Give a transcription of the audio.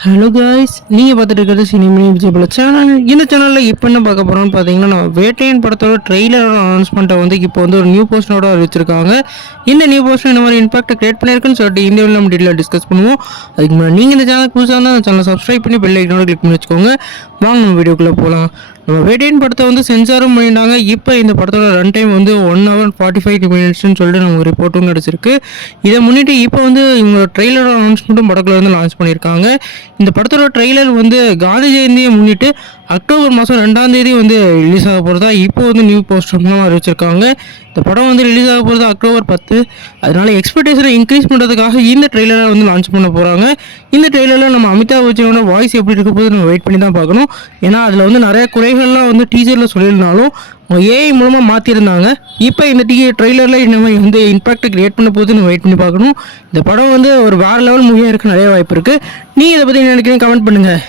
Hello guys, நீங்கள் பார்த்துட்டு இருக்கிறது சினிமணி விஜயபல சேனல். இந்த சேனலில் இப்போ என்ன பார்க்க போகிறோம்னு பார்த்தீங்கன்னா, நம்ம வேட்டையன் படத்தோட ட்ரெய்லர் அனௌன்ஸ்மெண்ட்டை வந்து இப்போ வந்து ஒரு நியூ போஸ்டரோட அறிவிச்சிருக்காங்க. இந்த நியூ போஸ்டர் இந்த மாதிரி இம்பாக்ட் கிரியேட் பண்ணியிருக்குன்னு சொல்லிட்டு இந்த வீடியோ நம்ம டீட்டெயிலாக டிஸ்கஸ் பண்ணுவோம். அதுக்கு முன்னாடி நீங்கள் இந்த சேனல் புதுசாக இருந்தால் அந்த சேனலை சப்ஸ்கிரைப் பண்ணி பெல் ஐக்கனோட கிளிக் பண்ணி வச்சுக்கோங்க. வாங்க நம்ம வீடியோக்குள்ளே போகலாம். நம்ம வேட்டையன் படத்தை வந்து சென்சாரும் பண்ணிட்டாங்க. இப்போ இந்த படத்தோட ரன் டைம் வந்து 1 hour 45 minutes சொல்லிட்டு நமக்கு ரிப்போர்ட்டும் கிடச்சிருக்கு. இதை முன்னிட்டு இப்போ வந்து இவங்க ட்ரெய்லர் அனௌன்ஸ்மெண்ட்டும் படத்தில் வந்து லான்ச் பண்ணியிருக்காங்க. இந்த படத்தோட ட்ரெய்லர் வந்து காந்தி ஜெயந்தியை முன்னிட்டு அக்டோபர் மாதம் 2ஆம் தேதி வந்து ரிலீஸ் ஆக போகிறதா இப்போ வந்து நியூ போஸ்டர் மூலம் அறிவிச்சிருக்காங்க. இந்த படம் வந்து ரிலீஸ் ஆக போகிறது அக்டோபர் 10. அதனால எக்ஸ்பெக்டேஷனை இன்க்ரீஸ் பண்ணுறதுக்காக இந்த ட்ரெய்லரை வந்து லான்ச் பண்ண போகிறாங்க. இந்த ட்ரெய்லரில் நம்ம அமிதாப் பச்சனோட வாய்ஸ் எப்படி இருக்க போது நம்ம வெயிட் பண்ணி தான் பார்க்கணும். ஏன்னா அதில் வந்து நிறைய குறைகள்லாம் வந்து டீசரில் சொல்லியிருந்தாலும் ஏஐ மூலமாக மாற்றிருந்தாங்க. இப்போ இந்த ட்ரெய்லரில் இந்த மாதிரி வந்து இம்பாக்ட் கிரியேட் பண்ண போது நம்ம வெயிட் பண்ணி பார்க்கணும். இந்த படம் வந்து ஒரு வேறு லெவல் மூவியாக இருக்க நிறைய வாய்ப்பு இருக்குது. நீங்கள் இதை பற்றி நினைக்கிறீங்க கமெண்ட் பண்ணுங்கள்.